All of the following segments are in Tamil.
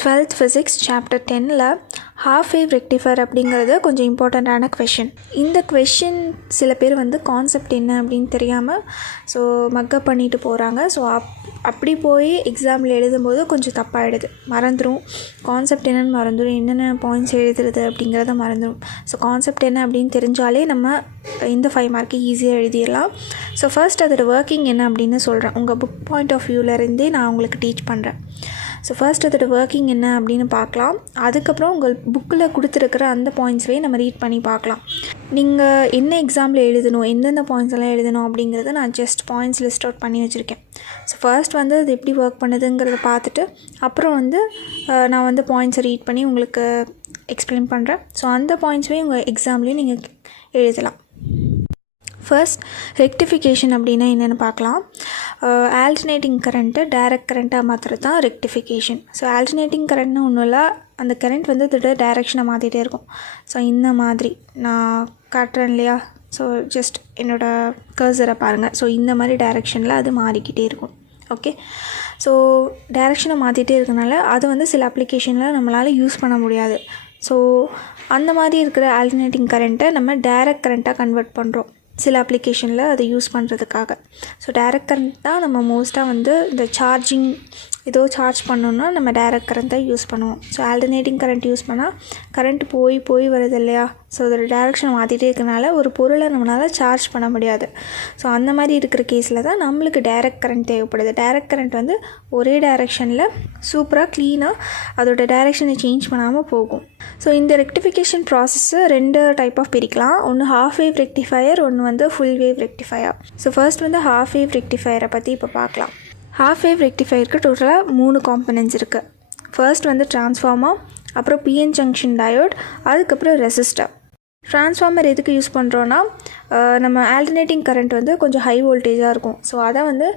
12th Physics Chapter 10ல half wave rectifier அப்படிங்கிறது கொஞ்சம் இம்பார்ட்டண்ட்டான கொஷின். இந்த கொஷின் சில பேர் கான்செப்ட் என்ன அப்படின்னு தெரியாமல் மக்கப் பண்ணிட்டு போகிறாங்க. அப்படி போய் எக்ஸாமில் எழுதும்போது கொஞ்சம் தப்பாகிடுது, மறந்துடும். கான்செப்ட் என்னென்னு மறந்துடும், என்னென்ன பாயிண்ட்ஸ் எழுதுறது அப்படிங்கிறத மறந்துடும். கான்செப்ட் என்ன அப்படின்னு தெரிஞ்சாலே நம்ம இந்த 5 மார்க்கு ஈஸியாக எழுதிடலாம். ஃபர்ஸ்ட் அதோட ஒர்க்கிங் என்ன அப்படின்னு சொல்கிறேன். உங்கள் புக் பாயிண்ட் ஆஃப் வியூவிலேருந்தே நான் உங்களுக்கு டீச் பண்ணுறேன். ஃபர்ஸ்ட் அதோட ஒர்க்கிங் என்ன அப்படின்னு பார்க்கலாம். அதுக்கப்புறம் உங்கள் புக்கில் கொடுத்துருக்கிற அந்த பாயிண்ட்ஸ்லேயே நம்ம ரீட் பண்ணி பார்க்கலாம். நீங்கள் என்ன எக்ஸாமில் எழுதணும், எந்தெந்த பாயிண்ட்ஸ் எல்லாம் எழுதணும் அப்படிங்கிறத நான் ஜஸ்ட் பாயிண்ட்ஸ் லிஸ்ட் அவுட் பண்ணி வச்சுருக்கேன். ஃபர்ஸ்ட் அது எப்படி ஒர்க் பண்ணுதுங்கிறத பார்த்துட்டு அப்புறம் நான் பாயிண்ட்ஸை ரீட் பண்ணி உங்களுக்கு எக்ஸ்பிளைன் பண்ணுறேன். அந்த பாயிண்ட்ஸையும் உங்கள் எக்ஸாம்லேயும் நீங்கள் எழுதலாம். ஃபர்ஸ்ட் ரெக்டிஃபிகேஷன் அப்படின்னா என்னென்னு பார்க்கலாம். ஆல்டர்னேட்டிங் கரண்ட்டை டைரக்ட் கரண்ட்டாக மாற்றுறது தான் ரெக்டிஃபிகேஷன். ஆல்டர்னேட்டிங் கரண்ட்னு ஒன்றும் இல்லை, அந்த கரண்ட் இதோட டைரெக்ஷனை மாற்றிட்டே இருக்கும். இந்த மாதிரி நான் காட்டுறேன் இல்லையா, ஜஸ்ட் என்னோடய கர்சரை பாருங்கள். இந்த மாதிரி டைரெக்ஷனில் அது மாறிக்கிட்டே இருக்கும். ஓகே, டைரெக்ஷனை மாற்றிட்டே இருக்கனால அது சில அப்ளிகேஷனில் நம்மளால் யூஸ் பண்ண முடியாது. அந்த மாதிரி இருக்கிற ஆல்டர்னேட்டிங் கரண்ட்டை நம்ம டைரக்ட் கரண்ட்டாக கன்வெர்ட் பண்ணுறோம் சில அப்ளிகேஷனில் அதை யூஸ் பண்ணுறதுக்காக. டைரக்ட் கரண்ட் தான் நம்ம மோஸ்ட்டாக இந்த சார்ஜிங் ஏதோ சார்ஜ் பண்ணோன்னா நம்ம டைரக்ட் கரண்ட் தான் யூஸ் பண்ணுவோம். ஆல்டர்னேட்டிங் கரண்ட் யூஸ் பண்ணால் கரண்ட் போய் வருது இல்லையா, அதோட டைரெக்ஷன் மாற்றிட்டே இருக்கனால ஒரு பொருளை நம்மளால் சார்ஜ் பண்ண முடியாது. அந்த மாதிரி இருக்கிற கேஸில் தான் நம்மளுக்கு டைரக்ட் கரண்ட் தேவைப்படுது. டைரக்ட் கரண்ட் ஒரே டைரெக்ஷனில் சூப்பராக க்ளீனாக அதோட டைரெக்ஷனை சேஞ்ச் பண்ணாமல் போகும். இந்த ரெக்டிஃபிகேஷன் ப்ராசஸ்ஸை 2 டைப் ஆஃப் பிரிக்கலாம். ஒன்று ஹாஃப் வேவ் ரெக்டிஃபயர், ஒன்று full wave rectifier. First half wave ரெக்டிஃபயரை பற்றி இப்போ பார்க்கலாம். ஹாஃப் வேவ் ரெக்டிஃபயருக்கு டோட்டலாக 3 காம்பனன்ட்ஸ் இருக்குது. ஃபர்ஸ்ட் டிரான்ஸ்ஃபார்மர், அப்புறம் பிஎன் ஜங்ஷன் டயோட், அதுக்கப்புறம் ரெசிஸ்டர். ட்ரான்ஸ்ஃபார்மர் எதுக்கு யூஸ் பண்ணுறோன்னா, நம்ம ஆல்டர்னேட்டிங் கரண்ட் கொஞ்சம் ஹை வோல்டேஜாக இருக்கும். அதை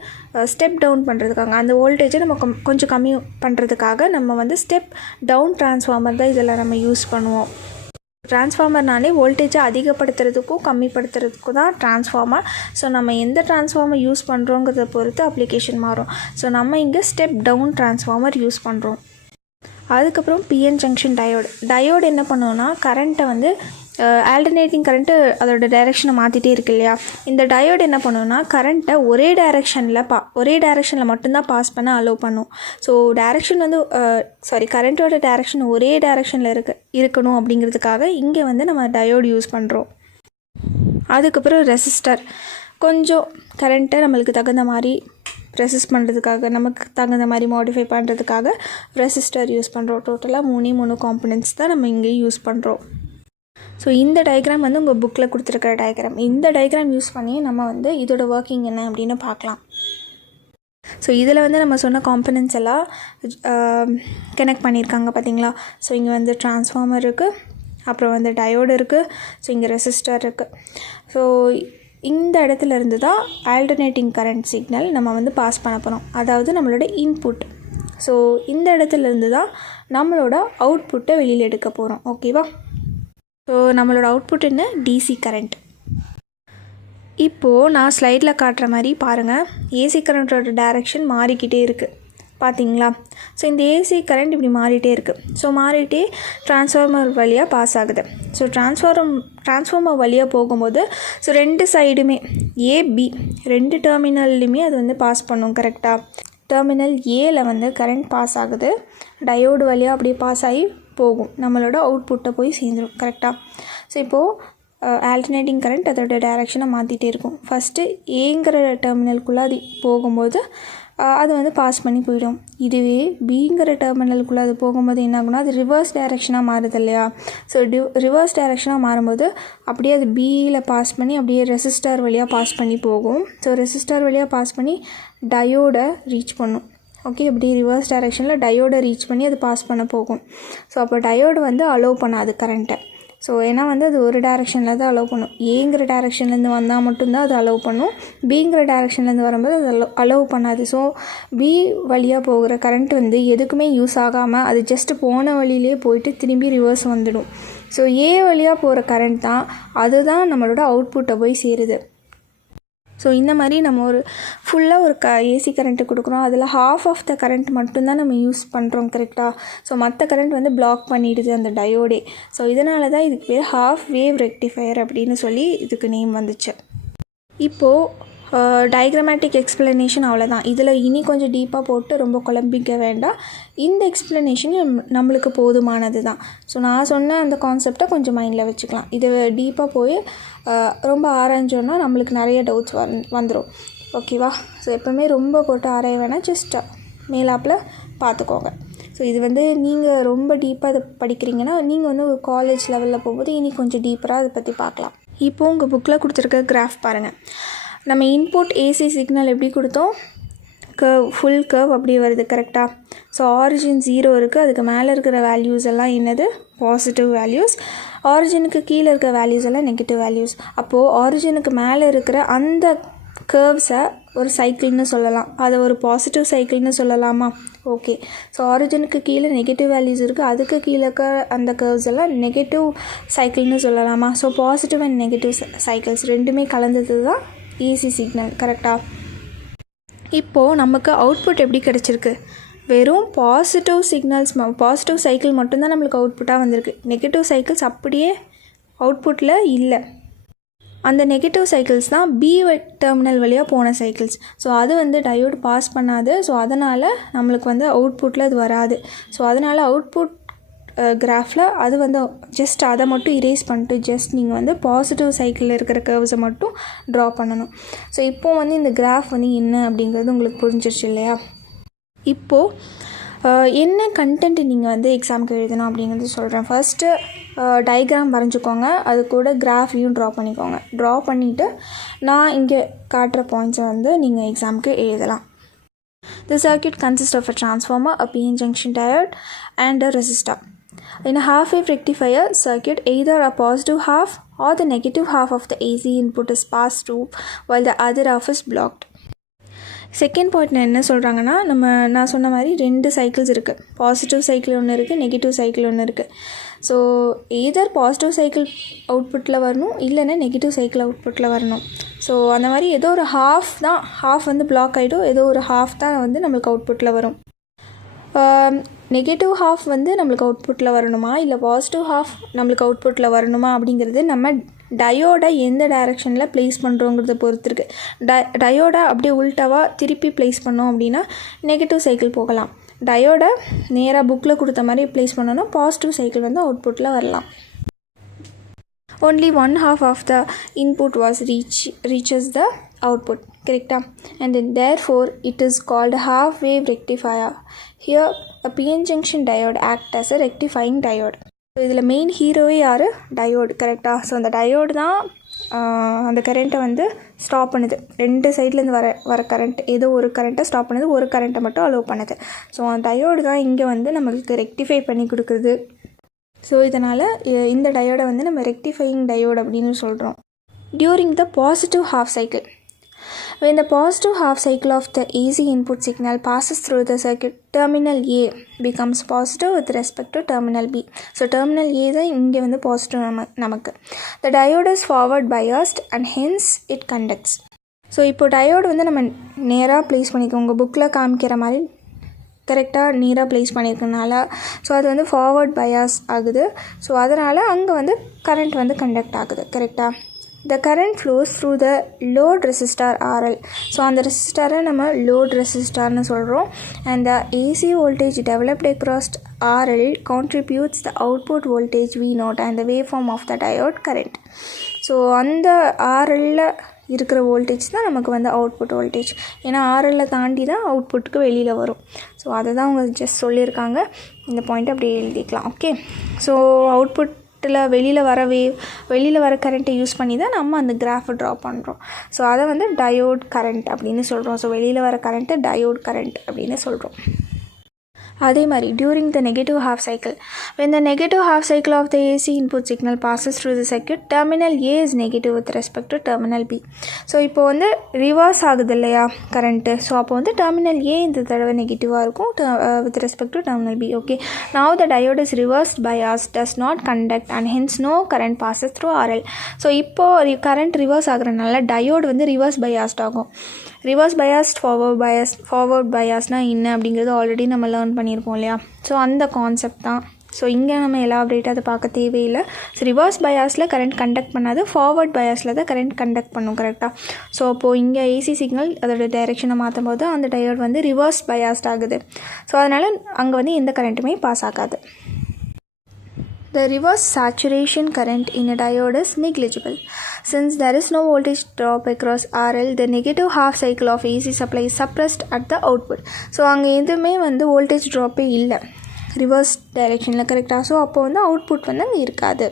ஸ்டெப் டவுன் பண்ணுறதுக்காக, அந்த வோல்டேஜை நம்ம கொஞ்சம் கம்மி பண்ணுறதுக்காக நம்ம ஸ்டெப் டவுன் ட்ரான்ஸ்ஃபார்மர் தான் இதில் நம்ம யூஸ் பண்ணுவோம். ட்ரான்ஸ்ஃபார்மர்னாலே வோல்டேஜை அதிகப்படுத்துறதுக்கும் கம்மிப்படுத்துறதுக்கும் தான் ட்ரான்ஸ்ஃபார்மர். நம்ம எந்த ட்ரான்ஸ்ஃபார்மர் யூஸ் பண்ணுறோங்கிறத பொறுத்து அப்ளிகேஷன் மாறும். நம்ம இங்கே ஸ்டெப் டவுன் ட்ரான்ஸ்ஃபார்மர் யூஸ் பண்ணுறோம். அதுக்கப்புறம் பிஎன் ஜங்ஷன் டயோடு என்ன பண்ணுவோன்னா, கரண்ட்டை ஆல்டர்னேட்டிங் கரண்ட்டு அதோட டைரெக்ஷனை மாற்றிட்டே இருக்கு இல்லையா, இந்த டயோடு என்ன பண்ணுவோன்னா கரண்ட்டை ஒரே டைரெக்ஷனில் மட்டும்தான் பாஸ் பண்ண அலோவ் பண்ணும். டைரெக்ஷன் கரண்ட்டோட டைரெக்ஷன் ஒரே டைரெக்ஷனில் இருக்கணும் அப்படிங்கிறதுக்காக இங்கே நம்ம டயோடு யூஸ் பண்ணுறோம். அதுக்கப்புறம் ரெசிஸ்டர், கொஞ்சம் கரண்ட்டை நம்மளுக்கு தகுந்த மாதிரி ரெசிஸ்ட் பண்ணுறதுக்காக, நமக்கு தகுந்த மாதிரி மாடிஃபை பண்ணுறதுக்காக ரெசிஸ்டர் யூஸ் பண்ணுறோம். டோட்டலாக 3 காம்பனன்ட்ஸ் தான் நம்ம இங்கே யூஸ் பண்ணுறோம். இந்த டயக்ராம் உங்கள் புக்கில் கொடுத்துருக்கிற டயக்ராம். இந்த டயக்ராம் யூஸ் பண்ணி நம்ம இதோட ஒர்க்கிங் என்ன அப்படின்னு பார்க்கலாம். இதில் நம்ம சொன்ன காம்பனன்ட்ஸ் எல்லாம் கனெக்ட் பண்ணியிருக்காங்க பார்த்தீங்களா. இங்கே ட்ரான்ஸ்ஃபார்மர் இருக்குது, அப்புறம் டயோடு இருக்குது, இங்கே ரெசிஸ்டர் இருக்குது. இந்த இடத்துல இருந்து தான் ஆல்டர்னேட்டிங் கரண்ட் சிக்னல் நம்ம பாஸ் பண்ண போகிறோம், அதாவது நம்மளோட இன்புட். இந்த இடத்துல இருந்து தான் நம்மளோட அவுட்புட்டை வெளியில் எடுக்க போகிறோம். ஓகேவா, நம்மளோட அவுட்புட் என்ன, டிசி கரண்ட். இப்போது நான் ஸ்லைடில் காட்டுற மாதிரி பாருங்கள், ஏசி கரண்ட்டோட டைரெக்ஷன் மாறிக்கிட்டே இருக்குது பார்த்தீங்களா. இந்த ஏசி கரண்ட் இப்படி மாறிட்டே இருக்குது. மாறிட்டே ட்ரான்ஸ்ஃபார்மர் வழியாக பாஸ் ஆகுது. ட்ரான்ஸ்ஃபார்மர் வழியாக போகும்போது 2 சைடுமே ஏபி 2 டெர்மினல்லையுமே அது பாஸ் பண்ணும். கரெக்டாக டெர்மினல் ஏல கரண்ட் பாஸ் ஆகுது, டயோடு வழியாக அப்படியே பாஸ் ஆகி போகும், நம்மளோட அவுட்புட்டை போய் சேர்ந்துடும். கரெக்டாக இப்போது ஆல்டர்னேட்டிங் கரண்ட் அதோட டைரெக்ஷனை மாற்றிட்டே இருக்கும். ஃபஸ்ட்டு ஏங்கிற டெர்மினலுக்குள்ளே அது போகும்போது அது பாஸ் பண்ணி போயிடும். இதுவே பிங்கிற டெர்மினலுக்குள்ளே அது போகும்போது என்ன ஆகுனா, அது ரிவர்ஸ் டைரெக்ஷனாக மாறுது இல்லையா. ரிவர்ஸ் டைரெக்ஷனாக மாறும்போது அப்படியே அது பியில் பாஸ் பண்ணி அப்படியே ரெசிஸ்டர் வழியாக பாஸ் பண்ணி போகும். ரெசிஸ்டர் வழியாக பாஸ் பண்ணி டயோடை ரீச் பண்ணும். ஓகே, இப்படி ரிவர்ஸ் டைரெக்ஷனில் டயோடை ரீச் பண்ணி அது பாஸ் பண்ண போகும். அப்போ டயோடு அலோவ் பண்ணாது கரண்ட்டை. ஏன்னா அது ஒரு டைரெக்ஷனில் தான் அலோவ் பண்ணும். ஏங்கிற டைரெக்ஷன்லேருந்து வந்தால் மட்டும்தான் அது அலோவ் பண்ணும். பிங்கிற டைரெக்ஷன்லேருந்து வரும்போது அது அலோவ் பண்ணாது. பி வழியாக போகிற கரண்ட் எதுக்குமே யூஸ் ஆகாமல் அது ஜஸ்ட் போன வழியிலே போயிட்டு திரும்பி ரிவர்ஸ் வந்துடும். ஏ வழியாக போகிற கரண்ட் தான் அதுதான் நம்மளோட அவுட்புட்டை போய் சேருது. ஸோ இந்த மாதிரி நம்ம ஒரு ஃபுல்லாக ஒரு ஏசி கரண்ட்டு கொடுக்குறோம், அதில் ஹாஃப் ஆஃப் த கரண்ட் மட்டும்தான் நம்ம யூஸ் பண்ணுறோம் கரெக்டாக. ஸோ மற்ற கரண்ட் வந்து பிளாக் பண்ணிடுது அந்த டயோடே. ஸோ இதனால தான் இதுக்கு பேர் ஹாஃப் வேவ் ரெக்டிஃபையர் அப்படின்னு சொல்லி இதுக்கு நேம் வந்துச்சு. இப்போது டயக்ராமேட்டிக் எக்ஸ்ப்ளனேஷன் அவ்வளோதான். இதில் இனி கொஞ்சம் டீப்பாக போட்டு ரொம்ப குழம்பிக்க வேண்டாம். இந்த எக்ஸ்ப்ளனேஷன் நம்மளுக்கு போதுமானது தான். ஸோ நான் சொன்ன அந்த கான்செப்டை கொஞ்சம் மைண்டில் வச்சுக்கலாம். இது டீப்பாக போய் ரொம்ப ஆராய்ஞ்சோன்னா நம்மளுக்கு நிறைய டவுட்ஸ் வந்துடும். ஓகேவா? ஸோ எப்போவுமே ரொம்ப போட்டு ஆராய வேணாம், ஜஸ்ட் மேலாப்பில் பார்த்துக்கோங்க. ஸோ இது வந்து நீங்கள் ரொம்ப டீப்பாக இதை படிக்கிறீங்கன்னா நீங்கள் வந்து ஒரு காலேஜ் லெவலில் போகும்போது இனி கொஞ்சம் டீப்பராக அதை பற்றி பார்க்கலாம். இப்போது உங்கள் புக்கில் கொடுத்துருக்க கிராஃப் பாருங்கள். நம்ம இன்புட் ஏசி சிக்னல் எப்படி கொடுத்தோம்? கர்வ், ஃபுல் கர்வ் அப்படி வருது கரெக்டாக. ஸோ ஆரிஜின் 0 இருக்குது, அதுக்கு மேலே இருக்கிற வேல்யூஸ் எல்லாம் என்னது? Positive values. ஆரிஜினுக்கு கீழே இருக்கிற வேல்யூஸ் எல்லாம் நெகட்டிவ் வேல்யூஸ். அப்போது ஆரிஜினுக்கு மேலே இருக்கிற அந்த கர்வ்ஸை ஒரு சைக்கிள்னு சொல்லலாம், அதை ஒரு பாசிட்டிவ் சைக்கிள்னு சொல்லலாமா? ஓகே. ஸோ ஆரிஜினுக்கு கீழே நெகட்டிவ் வேல்யூஸ் இருக்குது, அதுக்கு கீழே அந்த கர்வ்ஸ் எல்லாம் நெகட்டிவ் சைக்கிள்னு சொல்லலாமா? So positive and negative cycles ரெண்டுமே கலந்தது தான் ஏசி சிக்னல் கரெக்டாக. இப்போது நமக்கு அவுட்புட் எப்படி கிடச்சிருக்கு? வெறும் பாசிட்டிவ் சிக்னல்ஸ், பாசிட்டிவ் சைக்கிள் மட்டும்தான் நம்மளுக்கு அவுட்புட்டாக வந்திருக்கு. நெகட்டிவ் சைக்கிள்ஸ் அப்படியே அவுட்புட்டில் இல்லை. அந்த நெகட்டிவ் சைக்கிள்ஸ் தான் பி டெர்மினல் வழியாக போன சைக்கிள்ஸ். ஸோ அது வந்து டயோடு பாஸ் பண்ணாது. ஸோ அதனால் நம்மளுக்கு வந்து அவுட்புட்டில் அது வராது. ஸோ அதனால் அவுட்புட் கிராஃபில் அது வந்து ஜஸ்ட் அதை மட்டும் இரேஸ் பண்ணிட்டு ஜஸ்ட் நீங்கள் வந்து பாசிட்டிவ் சைக்கிளில் இருக்கிற கர்வ்ஸை மட்டும் ட்ரா பண்ணணும். ஸோ இப்போது வந்து இந்த கிராஃப் வந்து என்ன அப்படிங்கிறது உங்களுக்கு புரிஞ்சிருச்சு இல்லையா? இப்போது என்ன கண்டென்ட் நீங்கள் வந்து எக்ஸாமுக்கு எழுதணும் அப்படிங்கிறது சொல்கிறேன். ஃபர்ஸ்ட்டு டயக்ராம் வரைஞ்சிக்கோங்க, அது கூட கிராஃபையும் ட்ரா பண்ணிக்கோங்க. ட்ரா பண்ணிவிட்டு நான் இங்கே காட்டுற பாயிண்ட்ஸை வந்து நீங்கள் எக்ஸாமுக்கு எழுதலாம். The circuit consists of a transformer, a PN junction diode and a resistor. In a half-wave rectifier circuit, either a positive half or the negative half of the AC input is passed through while the other half is blocked. Second point என்ன சொல்கிறாங்கன்னா, நான் சொன்ன மாதிரி 2 சைக்கிள்ஸ் இருக்குது. பாசிட்டிவ் சைக்கிள் ஒன்று இருக்குது, நெகட்டிவ் சைக்கிள் ஒன்று இருக்குது. ஸோ எய்தர் பாசிட்டிவ் சைக்கிள் அவுட்புட்டில் வரணும், இல்லைன்னா நெகட்டிவ் சைக்கிள் அவுட்புட்டில் வரணும். ஸோ அந்த மாதிரி ஏதோ ஒரு ஹாஃப் வந்து பிளாக் ஆகிடும், ஏதோ ஒரு ஹாஃப் தான் வந்து நம்மளுக்கு அவுட்புட்டில் வரும். நெகட்டிவ் ஹாஃப் வந்து நம்மளுக்கு அவுட்புட்டில் வரணுமா இல்லை பாசிட்டிவ் ஹாஃப் நம்மளுக்கு அவுட்புட்டில் வரணுமா அப்படிங்கிறது நம்ம டயோடை எந்த டைரெக்ஷனில் ப்ளேஸ் பண்ணுறோங்கிறத பொறுத்து இருக்குது. டயோடை அப்படியே உல்ட்டாவாக திருப்பி ப்ளேஸ் பண்ணோம் அப்படின்னா நெகட்டிவ் சைக்கிள் போகலாம். டயோடை நேராக புக்கில் கொடுத்த மாதிரி ப்ளேஸ் பண்ணோன்னா பாசிட்டிவ் சைக்கிள் வந்து அவுட்புட்டில் வரலாம். only one half of the input was reaches the output, correct? And then therefore it is called half wave rectifier. Here a PN junction diode acts as a rectifying diode. So இதில் மெயின் ஹீரோவே யார்? டயோடு, கரெக்டாக. ஸோ அந்த டயோடு தான் அந்த கரண்ட்டை வந்து ஸ்டாப் பண்ணுது. 2 சைட்லேருந்து வர கரண்ட், ஏதோ ஒரு கரண்ட்டை ஸ்டாப் பண்ணுது, ஒரு கரண்ட்டை மட்டும் அலோவ் பண்ணுது. ஸோ அந்த டயோடு தான் இங்கே வந்து நம்மளுக்கு ரெக்டிஃபை பண்ணி கொடுக்குறது. ஸோ இதனால் இந்த டயோடை வந்து நம்ம ரெக்டிஃபையிங் டயோடு அப்படின்னு சொல்கிறோம். During the positive half cycle, when the positive half cycle of the AC input signal passes through the circuit, terminal A becomes positive with respect to terminal B. So terminal A தான் இங்கே வந்து பாசிட்டிவ் நமக்கு. The diode is forward biased and hence it conducts. So இப்போ டயோடு வந்து நம்ம நேராக ப்ளேஸ் பண்ணிக்கோங்க, உங்கள் புக்கில் காமிக்கிற மாதிரி கரெக்டாக நேராக ப்ளேஸ் பண்ணியிருக்கனால ஸோ அது வந்து ஃபார்வர்ட் பயாஸ் ஆகுது. ஸோ அதனால் அங்கே வந்து கரண்ட் வந்து கண்டக்ட் ஆகுது, கரெக்டாக. The current flows through the load resistor RL. So அந்த ரெசிஸ்டரை நம்ம லோட் ரெசிஸ்டர்னு சொல்கிறோம். And the AC voltage developed across RL contributes the output voltage V0 and the waveform of the diode current. So அந்த RLல இருக்கிற வோல்டேஜ் தான் நமக்கு வந்து அவுட்புட் வோல்டேஜ். ஏன்னா ஆர்எல்ல தாண்டி தான் அவுட்புட்டுக்கு வெளியில் வரும். ஸோ அதை தான் அவங்க ஜஸ்ட் சொல்லியிருக்காங்க. இந்த பாயிண்ட்டை அப்படியே எழுதிக்கலாம். ஓகே. ஸோ அவுட்புட்டில் வெளியில் வர கரண்ட்டை யூஸ் பண்ணி தான் நம்ம அந்த கிராஃபை ட்ரா பண்ணுறோம். ஸோ அதை வந்து டயோட் கரண்ட் அப்படின்னு சொல்கிறோம். ஸோ வெளியில் வர கரண்ட்டை டயோட் கரண்ட் அப்படின்னு சொல்கிறோம். அதே மாதிரி during the negative half cycle, when the negative half cycle of the AC input signal passes through the circuit, terminal A is negative with respect to terminal B. So இப்போ வந்து ரிவர்ஸ் ஆகுது இல்லையா கரண்ட்டு, ஸோ அப்போ வந்து டெர்மினல் ஏ இந்த தடவை நெகட்டிவாக இருக்கும் with respect to terminal B. Okay, now the diode is reversed biased, does not conduct and hence no current passes through RL. So இப்போது கரண்ட் ரிவர்ஸ் ஆகுறதுனால டயோடு வந்து ரிவர்ஸ் பயாஸ்ட் ஆகும். ரிவர்ஸ் பயாஸ்ட் ஃபார்வர்ட் பயாஸ்னால் என்ன அப்படிங்கிறது ஆல்ரெடி நம்ம லேர்ன் பண்ணியிருப்போம் இல்லையா. ஸோ அந்த கான்செப்ட் தான். ஸோ இங்கே நம்ம எலாபரேட்டாக அதை பார்க்க தேவையில்லை. ஸோ ரிவர்ஸ் பயாஸில் கரண்ட் கண்டக்ட் பண்ணாது, ஃபார்வர்ட் பயாஸில் தான் கரண்ட் கண்டக்ட் பண்ணும் கரெக்டாக. ஸோ அப்போது இங்கே ஏசி சிக்னல் அதோட டைரெக்ஷனை மாற்றும் போது அந்த டயோட் வந்து ரிவர்ஸ் பயாஸ்ட் ஆகுது. ஸோ அதனால் அங்கே வந்து எந்த கரண்ட்டுமே பாஸ் ஆகாது. The reverse saturation current in a diode is negligible. Since there is no voltage drop across RL, the negative half cycle of AC supply is suppressed at the output. So அங்கே எதுவுமே வந்து வோல்டேஜ் ட்ராப்பே இல்லை ரிவர்ஸ் டைரெக்ஷனில் கரெக்டாக. ஸோ அப்போ வந்து அவுட்புட் வந்து அங்கே இருக்காது.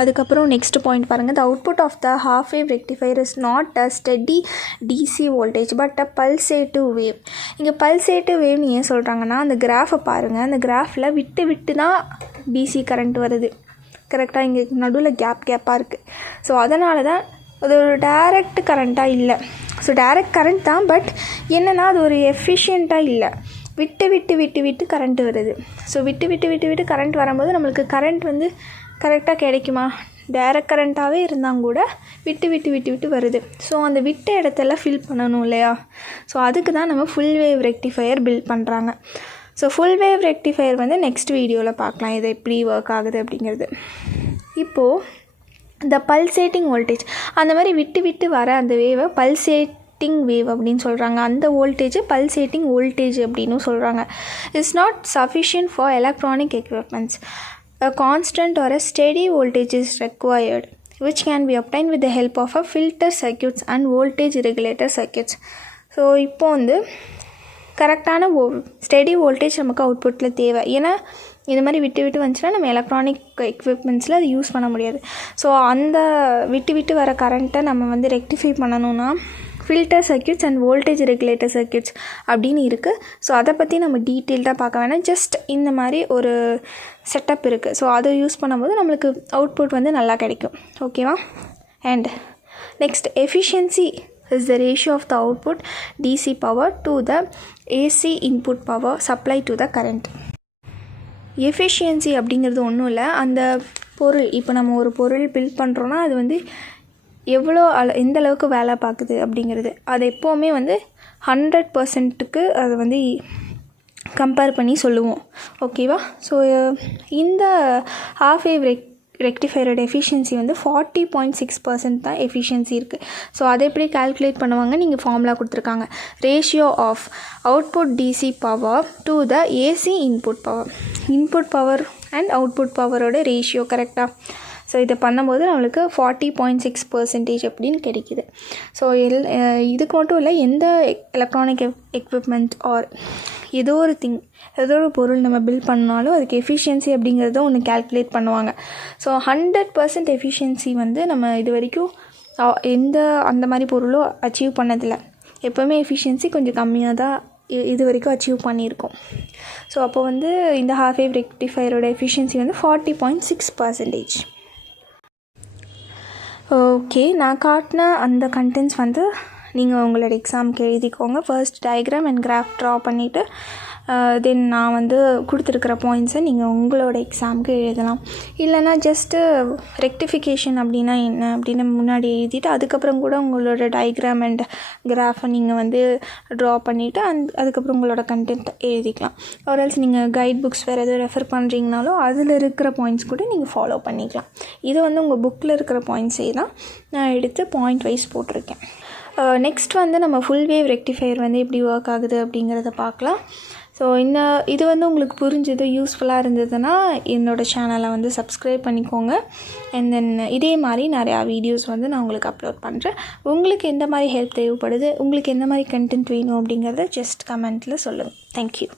அதுக்கப்புறம் நெக்ஸ்ட் பாயிண்ட் பாருங்கள். The output of the half wave rectifier is not a steady DC voltage but a pulsative wave. இங்கே பல்சேட்டிவ் வேவ்னு ஏன் சொல்கிறாங்கன்னா அந்த கிராஃபை பாருங்கள். அந்த கிராஃபில் விட்டு விட்டு தான் டிசி கரண்ட் வருது கரெக்டாக. இங்கே நடுவில் கேப்பாக இருக்குது. ஸோ அதனால தான் அது ஒரு டைரக்ட் கரண்ட்டாக இல்லை. ஸோ டைரக்ட் கரண்ட் தான், பட் என்னென்னா அது ஒரு எஃபிஷியண்ட்டாக இல்லை. விட்டு விட்டு விட்டு விட்டு கரண்ட் வருது. ஸோ விட்டு விட்டு விட்டு விட்டு கரண்ட் வரும்போது நம்மளுக்கு கரண்ட் வந்து கரெக்டாக கிடைக்குமா? டைரக்ட் கரண்ட்டாகவே இருந்தால் கூட விட்டு விட்டு விட்டு விட்டு வருது. ஸோ அந்த விட்ட இடத்தெல்லாம் ஃபில் பண்ணணும் இல்லையா. ஸோ அதுக்கு தான் நம்ம ஃபுல் வேவ் ரெக்டிஃபையர் பில்ட் பண்ணுறாங்க. ஸோ ஃபுல் வேவ் ரெக்டிஃபையர் வந்து நெக்ஸ்ட் வீடியோவில் பார்க்கலாம் இது எப்படி ஒர்க் ஆகுது அப்படிங்கிறது. இப்போது இந்த பல்சேட்டிங் வோல்டேஜ் அந்த மாதிரி விட்டு விட்டு வர அந்த வேவை பல்சேட்டிங் வேவ் அப்படின்னு சொல்கிறாங்க. அந்த வோல்டேஜ் பல்சேட்டிங் வோல்டேஜ் அப்படின்னு சொல்கிறாங்க. It's not sufficient for electronic equipments. A constant or a steady voltage is required, which can be obtained with the help of a filter circuits and voltage regulator circuits. So இப்போ வந்து கரெக்டான ஸ்டெடி வோல்டேஜ் நமக்கு அவுட்புட்டில் தேவை. ஏன்னா இது மாதிரி விட்டு விட்டு வந்துச்சுன்னா நம்ம எலக்ட்ரானிக் எக்யூப்மெண்ட்ஸில் அது யூஸ் பண்ண முடியாது. ஸோ அந்த விட்டு விட்டு வர கரண்ட்டை நம்ம வந்து ரெக்டிஃபை பண்ணணும்னா filter circuits and voltage regulator circuits அப்படின்னு இருக்குது. ஸோ அதை பற்றி நம்ம டீட்டெயில்டாக பார்க்க வேணாம். ஜஸ்ட் இந்த மாதிரி ஒரு செட்டப் இருக்குது. ஸோ அதை யூஸ் பண்ணும்போது நம்மளுக்கு அவுட்புட் வந்து நல்லா கிடைக்கும். ஓகேவா? And next efficiency is the ratio of the output DC power to the AC input power supply to the current. Efficiency அப்படிங்கிறது ஒன்றும் இல்லை. அந்த பொருள் இப்போ நம்ம ஒரு பொருள் பில்ட் பண்ணுறோன்னா அது வந்து எவ்வளோ எந்த அளவுக்கு வேலை பார்க்குது அப்படிங்கிறது அது எப்போவுமே வந்து 100%க்கு அதை வந்து கம்பேர் பண்ணி சொல்லுவோம். ஓகேவா? ஸோ இந்த ஹாஃப் வேவ் ரெக்டிஃபையரோட எஃபிஷியன்சி வந்து 40.6% தான் எஃபிஷியன்சி இருக்குது. ஸோ அதை எப்படி கால்குலேட் பண்ணுவாங்க? நீங்கள் ஃபார்முலா கொடுத்துருக்காங்க. Ratio of output DC power to the AC input power. Input power and output பவரோட ரேஷியோ கரெக்டாக. ஸோ இதை பண்ணும்போது நம்மளுக்கு 40.6% அப்படின்னு கிடைக்கிது. ஸோ இதுக்கு மட்டும் இல்லை, எந்த எலக்ட்ரானிக் எக்யூப்மெண்ட் ஆர் ஏதோ ஒரு பொருள் நம்ம பில்ட் பண்ணாலும் அதுக்கு எஃபிஷியன்சி அப்படிங்கிறத ஒன்று கால்குலேட் பண்ணுவாங்க. ஸோ 100% எஃபிஷியன்சி வந்து நம்ம இது வரைக்கும் எந்த அந்த மாதிரி பொருளும் அச்சீவ் பண்ணதில்லை. எப்போவுமே எஃபிஷியன்சி கொஞ்சம் கம்மியாக தான் இது வரைக்கும் அச்சீவ் பண்ணியிருக்கோம். ஸோ அப்போ வந்து இந்த ஹாஃப் வேவ் ரெக்டிஃபையரோட எஃபிஷியன்சி வந்து 40.6%. ஓகே, நான் காட்டின அந்த கண்டென்ட்ஸ் வந்து நீங்கள் உங்களோட எக்ஸாமுக்கு எழுதிக்கோங்க. First diagram and graph draw பண்ணிவிட்டு தென் நான் வந்து கொடுத்துருக்கிற பாயிண்ட்ஸை நீங்கள் உங்களோட எக்ஸாமுக்கு எழுதலாம். இல்லைனா ஜஸ்ட்டு ரெக்டிஃபிகேஷன் அப்படின்னா என்ன அப்படின்னு முன்னாடி எழுதிட்டு அதுக்கப்புறம் கூட உங்களோட டயக்ராம் அண்ட் கிராஃபை நீங்கள் வந்து ட்ரா பண்ணிவிட்டு அதுக்கப்புறம் உங்களோட கண்டென்ட் எழுதிக்கலாம். ஆர்எல்ஸ் நீங்கள் கைட் புக்ஸ் வேறு எதுவும் ரெஃபர் பண்ணுறீங்கனாலும் அதில் இருக்கிற பாயிண்ட்ஸ் கூட நீங்கள் ஃபாலோ பண்ணிக்கலாம். இது வந்து உங்கள் புக்கில் இருக்கிற பாயிண்ட்ஸே தான் நான் எடுத்து பாயிண்ட் வைஸ் போட்டிருக்கேன். நெக்ஸ்ட் வந்து நம்ம ஃபுல் வேவ் ரெக்டிஃபையர் வந்து எப்படி ஒர்க் ஆகுது அப்படிங்கிறத பார்க்கலாம். ஸோ இது வந்து உங்களுக்கு புரிஞ்சது யூஸ்ஃபுல்லாக இருந்ததுன்னா என்னோடய சேனலை வந்து சப்ஸ்கிரைப் பண்ணிக்கோங்க. அண்ட் தென் இதே மாதிரி நிறையா வீடியோஸ் வந்து நான் உங்களுக்கு அப்லோட் பண்ணுறேன். உங்களுக்கு எந்த மாதிரி ஹெல்ப் தேவைப்படுது, உங்களுக்கு எந்த மாதிரி கண்டென்ட் வேணும் அப்படிங்கிறத ஜஸ்ட் கமெண்ட்டில் சொல்லுங்கள். தேங்க்யூ.